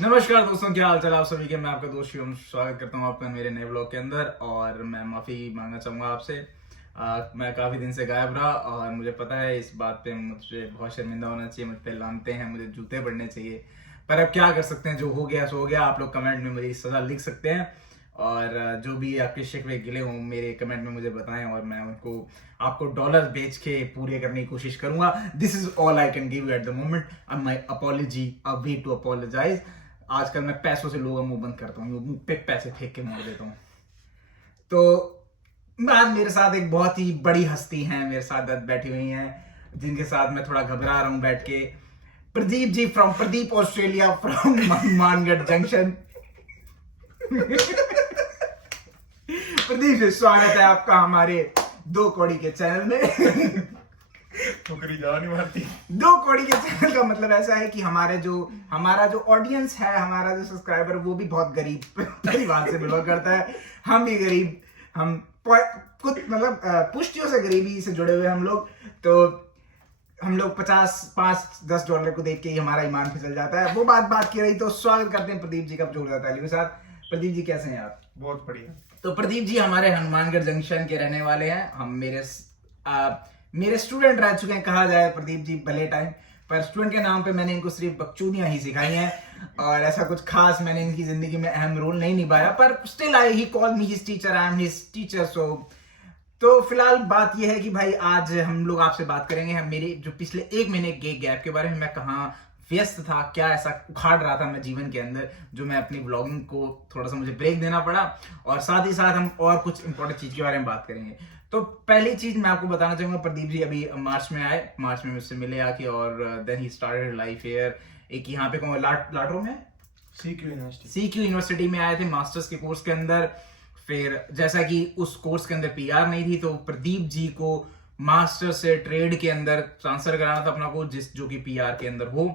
नमस्कार दोस्तों, क्या हाल चाल आप सभी के। मैं आपका दोस्त शिवम स्वागत करता हूं आपका मेरे नए ब्लॉग के अंदर। और मैं माफ़ी मांगना चाहूँगा आपसे। मैं काफ़ी दिन से गायब रहा और मुझे पता है इस बात पे मुझे बहुत शर्मिंदा होना चाहिए, मुझ पे लानते हैं, मुझे जूते पड़ने चाहिए। पर अब क्या कर सकते हैं, जो हो गया सो हो गया। आप लोग कमेंट में मुझे सज़ा लिख सकते हैं और जो भी आपके शिकवे गिले हों मेरे कमेंट में मुझे बताएं और मैं उनको आपको डॉलर बेच के पूरे करने की कोशिश करूंगा। This is all I can give you at the moment. My apology, a way to apologise. आजकल मैं पैसों से लोगों का मुंह बंद करता हूँ, मुंह पे पैसे फेंक के मोड़ देता हूँ। तो आज मेरे साथ एक बहुत ही बड़ी हस्ती है, मेरे साथ बैठी हुई हैं, जिनके साथ मैं थोड़ा घबरा रहा हूँ बैठ के। Pradeep ji from Pradeep Australia from Mangarh junction. Pradeep ji, स्वागत है आपका हमारे दो कौड़ी के चैनल में। टोकरी जा नहीं मारती। दो कौड़ी के चैनल का मतलब ऐसा है कि हमारा जो ऑडियंस है, हमारा जो सब्सक्राइबर, वो भी बहुत गरीब परिवार से बिलोंग करता है। हम भी गरीब, हम खुद मतलब पुष्टियों से गरीबी से जुड़े हुए हम लोग। तो हम लोग 50-5-10 डॉलर को देख के ही हमारा ईमान फिसल जाता है। वो बात की रही। तो स्वागत करते हैं प्रदीप जी का जोर जाता है के साथ। प्रदीप जी कैसे हैं आप? बहुत बढ़िया। तो प्रदीप जी हमारे हनुमानगढ़ जंक्शन के रहने वाले हैं। हम मेरे स्टूडेंट रह चुके हैं, कहा जाए प्रदीप जी भले टाइम। पर स्टूडेंट के नाम पे मैंने इनको सिर्फ बकचोदियां ही सिखाई हैं और ऐसा कुछ खास मैंने इनकी जिंदगी में अहम रोल नहीं निभाया। पर still I he call me his teacher, I am his teacher. So तो फिलहाल बात यह है कि भाई आज हम लोग आपसे बात करेंगे हम मेरे जो पिछले 1 महीने के गैप के बारे में। मैं कहाँ व्यस्त था, क्या ऐसा उखाड़ रहा था मैं जीवन के अंदर, जो मैं अपनी व्लॉगिंग को थोड़ा सा मुझे ब्रेक देना पड़ा। और साथ ही साथ हम और कुछ इंपॉर्टेंट चीज के बारे में बात करेंगे। तो पहली चीज मैं आपको बताना चाहूंगा, प्रदीप जी अभी मार्च में आए, मार्च में मुझसे मिले आके और then he started life here. एक यहाँ पे कौन लाटरो में सीक्यू यूनिवर्सिटी में आए थे मास्टर्स के कोर्स के अंदर। फिर जैसा कि उस कोर्स के अंदर पीआर नहीं थी, तो प्रदीप जी को मास्टर से ट्रेड के अंदर ट्रांसफर कराना था अपना कोर्स, जो कि पीआर के अंदर हो।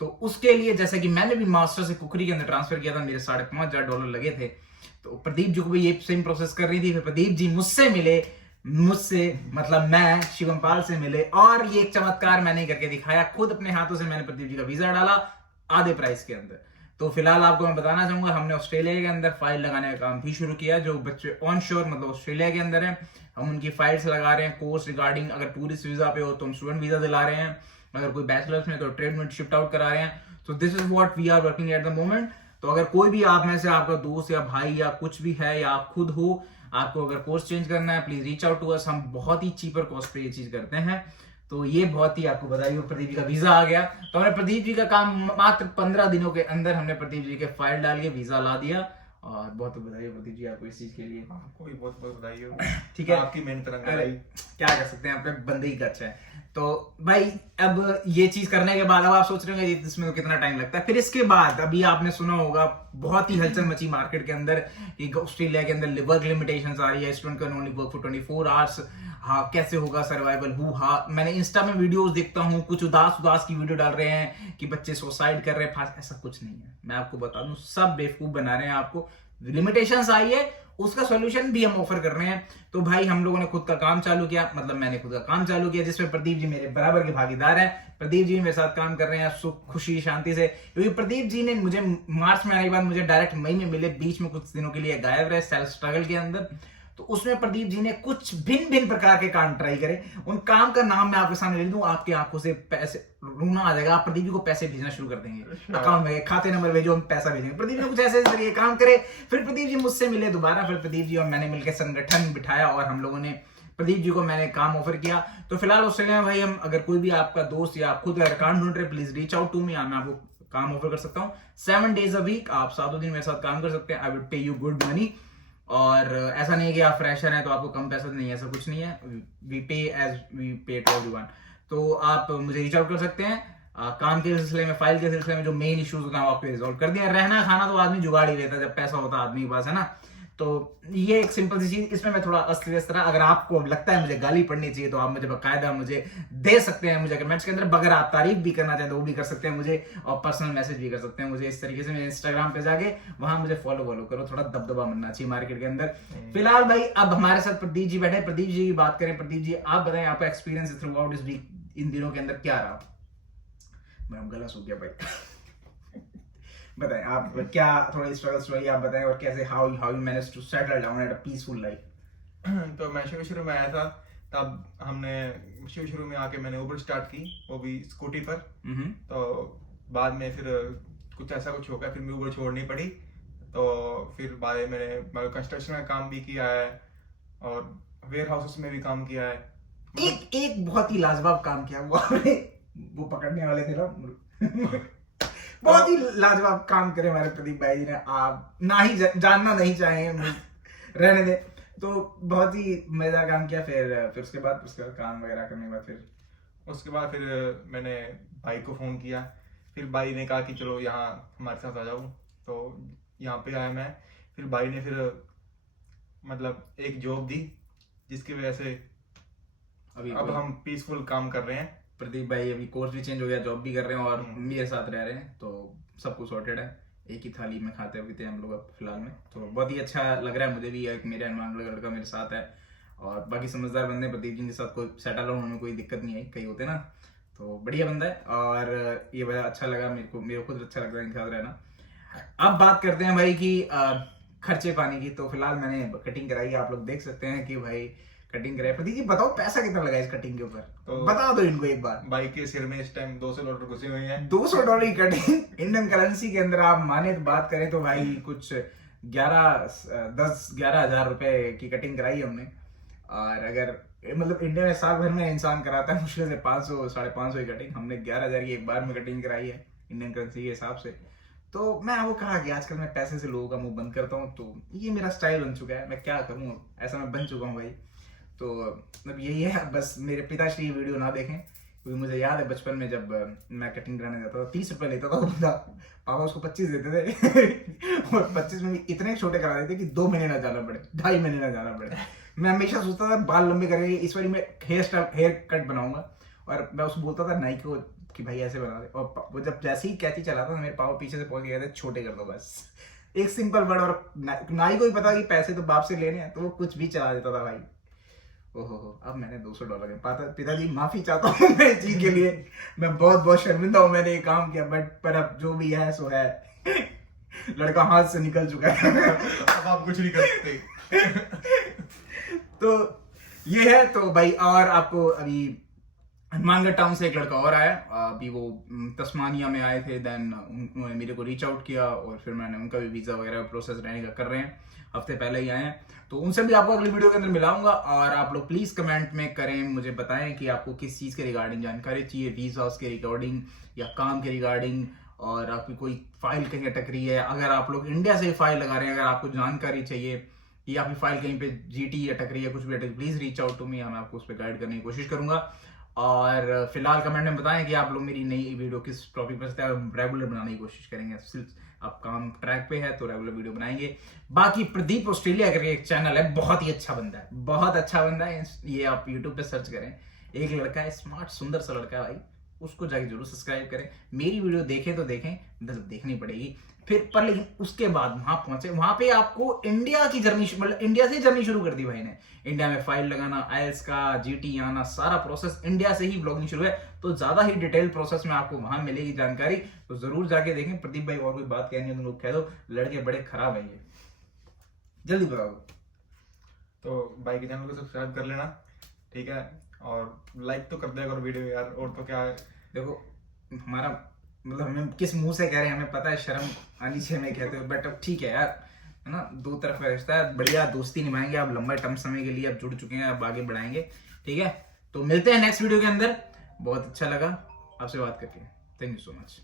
तो उसके लिए जैसा कि मैंने भी मास्टर से कुकरी के अंदर ट्रांसफर किया था, मेरे $5,500 लगे थे। तो प्रदीप जी को भी ये सेम प्रोसेस कर रही थी। फिर प्रदीप जी मुझसे मतलब मैं शिवम पाल से मिले और ये एक चमत्कार मैंने करके दिखाया। खुद अपने हाथों से मैंने प्रदीप जी का वीजा डाला आधे प्राइस के अंदर। तो फिलहाल आपको मैं बताना चाहूंगा, हमने ऑस्ट्रेलिया के अंदर फाइल लगाने का काम भी शुरू किया। जो बच्चे ऑन शोर मतलब ऑस्ट्रेलिया के अंदर हैं, हम उनकी फाइल्स लगा रहे हैं। कोर्स रिगार्डिंग अगर टूरिस्ट वीजा पे हो तो हम स्टूडेंट वीजा दिला रहे हैं, अगर कोई बैचलर्स में तो ट्रेड में शिफ्ट आउट करा रहे हैं। तो this is what we are working at the moment. तो अगर कोई भी आप में से आपका दोस्त या भाई या कुछ भी है या आप खुद हो, आपको अगर कोर्स चेंज करना है, please reach out to us. हम बहुत ही चीपर कॉस्ट पे ये चीज करते हैं। तो ये बहुत ही आपको बताइए, प्रदीप जी का वीजा आ गया। तो हमने प्रदीप जी का काम मात्र 15 दिनों के अंदर हमने प्रदीप जी के फाइल डाल के वीजा ला दिया। और बहुत बधाई प्रदीप जी आपको इस चीज के लिए। आपको भी बहुत बहुत बधाई हो। ठीक है, आपकी मेहनत रंग लाई। क्या कर सकते हैं, अपने बंदे ही गच्छ है। तो भाई अब ये चीज करने के बाद अब आप सोच रहे होंगे इसमें तो कितना टाइम लगता है। फिर इसके बाद अभी आपने सुना होगा बहुत ही हलचल मची मार्केट के अंदर, ऑस्ट्रेलिया के अंदर वर्क लिमिटेशंस आ रही है, student can only work for 24 hours. हाँ, कैसे होगा सर्वाइवल? मैंने इंस्टा में वीडियोस देखता हूँ, कुछ उदास की वीडियो डाल रहे हैं कि बच्चे सुसाइड कर रहे हैं। ऐसा कुछ नहीं है, मैं आपको बता दूं, सब बेवकूफ बना रहे हैं आपको। लिमिटेशंस आई है, उसका सॉल्यूशन भी हम ऑफर कर रहे हैं। तो भाई हम लोगों ने खुद का काम चालू किया, मतलब मैंने खुद का काम चालू किया, जिसमें प्रदीप जी मेरे बराबर के भागीदार हैं। प्रदीप जी मेरे साथ काम कर रहे हैं सुख खुशी शांति से, क्योंकि प्रदीप जी ने मुझे मार्च में आने के बाद मुझे डायरेक्ट मई में मिले, बीच में कुछ दिनों के लिए गायब रहे सेल्फ स्ट्रगल के अंदर। तो उसमें प्रदीप जी ने कुछ भिन्न प्रकार के काम ट्राई करे। उन काम का नाम मैं आपके सामने लिख दूं, आपकी आंखों से पैसे रोना आ जाएगा। आप प्रदीप जी को पैसे भेजना शुरू कर देंगे, अकाउंट में खाते नंबर भेजो, हम पैसा भेजेंगे। प्रदीप जी कुछ ऐसे तरीके काम करे। फिर प्रदीप जी मुझसे मिले दोबारा, फिर प्रदीप जी और मैंने मिलकर संगठन बिठाया और हम लोगों ने प्रदीप जी को मैंने काम ऑफर किया। तो फिलहाल ऑस्ट्रेलिया में भाई हम, अगर कोई भी आपका दोस्त या आप खुद अगर काम ढूंढ रहे, please reach out to me. मैं आपको काम ऑफर कर सकता हूँ 7 days a week। आप 7 दिन मेरे साथ काम कर सकते हैं। I will pay you good money. और ऐसा नहीं है कि आप फ्रेशर हैं तो आपको कम पैसा नहीं है, ऐसा कुछ नहीं है। वी पे एज वी पे टू एवरीवन। तो आप मुझे रीच आउट कर सकते हैं। काम के सिलसिले में, फाइल के सिलसिले में जो मेन इश्यूज होता है वो आपको रिजॉल्व कर दिया। रहना खाना तो आदमी जुगाड़ ही लेता है जब पैसा होता है आदमी के पास, है ना। तो ये एक सिंपल सी चीज, इसमें मैं थोड़ा अस्त व्यस्त रहा। अगर आपको लगता है मुझे गाली पड़नी चाहिए तो आप मुझे बकायदा मुझे दे सकते हैं, मुझे कमेंट्स के अंदर। अगर आप तारीफ भी करना चाहते हैं तो वो भी कर सकते हैं मुझे, और पर्सनल मैसेज भी कर सकते हैं मुझे। इस तरीके से मेरे इंस्टाग्राम पे जाके वहां मुझे फॉलो करो, थोड़ा दबदबा बनना चाहिए मार्केट के अंदर। फिलहाल भाई अब हमारे साथ प्रदीप जी बैठे। प्रदीप जी की बात करें, प्रदीप जी आप बताएं आपका एक्सपीरियंस थ्रू आउट इस वीक, इन दिनों के अंदर क्या रहा? मैं गला सूख गया भाई। बताएं आप क्या थोड़ा स्ट्रगल स्टोरी आप बताएं, और कैसे how you manage to settle down at a peaceful life. तो मैं शुरू में आया था, तब हमने शुरू में आके मैंने उबर स्टार्ट की, वो भी स्कूटी पर। तो बाद में फिर कुछ ऐसा कुछ हो गया, फिर मैं उबर छोड़नी पड़ी। तो फिर बाद में मैंने मतलब कंस्ट्रक्शन का काम भी किया है और वेयर हाउसेस में भी काम किया है। एक बहुत ही लाजवाब काम किया वो आपने, वो पकड़ने वाले थे ना बहुत ही लाजवाब काम करे हमारे प्रदीप भाई ने। आप ना ही जानना नहीं चाहें, रहने दे। तो बहुत ही मजेदार काम किया। फिर उसके बाद काम वगैरह करने के बाद फिर मैंने भाई को फोन किया। फिर भाई ने कहा कि चलो यहाँ हमारे साथ आ जाओ। तो यहाँ पे आया मैं। फिर भाई ने फिर मतलब एक जॉब दी, जिसकी वजह से अब हम पीसफुल काम कर रहे हैं। प्रदीप भाई अभी कोर्स भी चेंज हो गया, जॉब भी कर रहे हैं और मेरे साथ रह रहे हैं, तो सब कुछ सॉर्टेड है। एक ही थाली में खाते पीते हम लोग अब फिलहाल में। तो बहुत ही अच्छा लग रहा है मुझे भी, एक मेरे अनुमान लड़का मेरे साथ है और बाकी समझदार बंदे। प्रदीप जी के साथ कोई सेटल होने में कोई दिक्कत नहीं आई, कई होते ना, तो बढ़िया बंदा है और ये बड़ा अच्छा लगा मेरे को खुद अच्छा लगता है इनके साथ रहना। अब बात करते हैं भाई की खर्चे पानी की। तो फिलहाल मैंने कटिंग कराई, आप लोग देख सकते हैं कि भाई कटिंग कराई। प्रदीप जी बताओ पैसा कितना लगा इस कटिंग के ऊपर, तो बता दो इनको एक बार। भाई के सिर में इस टाइम $200 घुसे हुए हैं। $200 की कटिंग इंडियन करेंसी के अंदर आप माने तो बात करें तो भाई कुछ 10-11 हज़ार रुपए की कटिंग कराई हमने। और अगर मतलब इंडिया में साल भर में इंसान कराता है मुश्किल से 500-550 की कटिंग, हमने 11,000 की एक बार में कटिंग कराई है इंडियन करेंसी के हिसाब से। तो मैं वो कहा कि आजकल मैं पैसे से लोगों का मुंह बंद करता हूँ, तो ये मेरा स्टाइल बन चुका है, मैं क्या करूँ, ऐसा मैं बन चुका हूँ भाई। तो मतलब यही है, बस मेरे पिताश्री ये वीडियो ना देखें, क्योंकि मुझे याद है बचपन में जब मैं कटिंग कराने जाता था 30 रुपए लेता था बंदा, पापा उसको 25 देते थे और 25 में भी इतने छोटे करा देते कि 2 महीने ना जाना पड़े, 2.5 महीने ना जाना पड़े। मैं हमेशा सोचता था बाल लंबे करके इस बार मैं हेयर कट बनाऊंगा, और मैं उसको बोलता था नाई को कि भाई ऐसे बना दे, और वो जब जैसे ही कैची चलाता था मेरे पापा पीछे से पहुंच गए थे छोटे कर दो बस, एक सिंपल वर्ड। और नाई को ही पता कि पैसे तो बाप से लेने हैं, तो वो कुछ भी चला देता था भाई। ओहो, अब मैंने $200 के पिताजी माफी चाहता हूँ मैं इस चीज के लिए, मैं बहुत बहुत शर्मिंदा हूँ मैंने ये काम किया, बट पर अब जो भी है सो है लड़का हाथ से निकल चुका है अब आप कुछ नहीं कर सकते। तो ये है। तो भाई और आपको अभी हनुमानगढ़ टाउन से एक लड़का और आया, अभी वो तस्मानिया में आए थे, देन उन्होंने मेरे को रीच आउट किया और फिर मैंने उनका भी वीजा वगैरह प्रोसेस रहने का कर रहे हैं, हफ्ते पहले ही आए हैं। तो उनसे भी आपको अगली वीडियो के अंदर मिलाऊंगा, और आप लोग प्लीज कमेंट में करें, मुझे बताएं कि आपको किस चीज के रिगार्डिंग जानकारी चाहिए, वीजा के रिगार्डिंग या काम के रिगार्डिंग, और आपकी कोई फाइल कहीं अटक रही है, अगर आप लोग इंडिया से फाइल लगा रहे हैं, अगर आपको जानकारी चाहिए या आपकी फाइल कहीं पे जीटी अटक रही है, कुछ भी अटक, please reach out to me, मैं आपको उस पर गाइड करने की कोशिश करूंगा। और फिलहाल कमेंट में बताएं कि आप लोग मेरी नई वीडियो किस टॉपिक पर रेगुलर बनाने की कोशिश करेंगे। सिर्फ आप काम ट्रैक पे है तो रेगुलर वीडियो बनाएंगे। बाकी प्रदीप ऑस्ट्रेलिया करके एक चैनल है, बहुत ही अच्छा बंदा है, बहुत अच्छा बंदा है, ये आप यूट्यूब पे सर्च करें, एक लड़का है स्मार्ट सुंदर सा लड़का है भाई, उसको जाके जरूर सब्सक्राइब करें। मेरी वीडियो देखें तो देखें, मतलब देखनी पड़ेगी फिर पर, लेकिन उसके बाद वहां पहुंचे, वहां पे आपको इंडिया की जर्नी, मतलब इंडिया से जर्नी शुरू कर दी भाई ने, इंडिया में फाइल लगाना, आईएलटीएस का, जीटी आना, सारा प्रोसेस इंडिया से ही ब्लॉगिंग शुरू है। तो ज्यादा ही डिटेल प्रोसेस में आपको वहां मिलेगी जानकारी, तो जरूर जाके देखें। प्रदीप भाई और कोई बात कहनी है तो लोग कह दो, लड़के बड़े खराब है ये, जल्दी बताओ। तो भाई के चैनल को सब्सक्राइब कर लेना, ठीक है, और लाइक तो कर दिया करो वीडियो यार, और तो क्या है। देखो हमारा मतलब हमें किस मुंह से कह रहे हैं हमें पता है, शर्म आनी चाहिए में कहते हो, बट अब ठीक है यार, है ना, दो तरफ का रिश्ता है, बढ़िया दोस्ती निभाएंगे। आप लंबे टर्म समय के लिए अब जुड़ चुके हैं, अब आगे बढ़ाएंगे, ठीक है। तो मिलते हैं नेक्स्ट वीडियो के अंदर, बहुत अच्छा लगा आपसे बात करके, थैंक यू सो मच।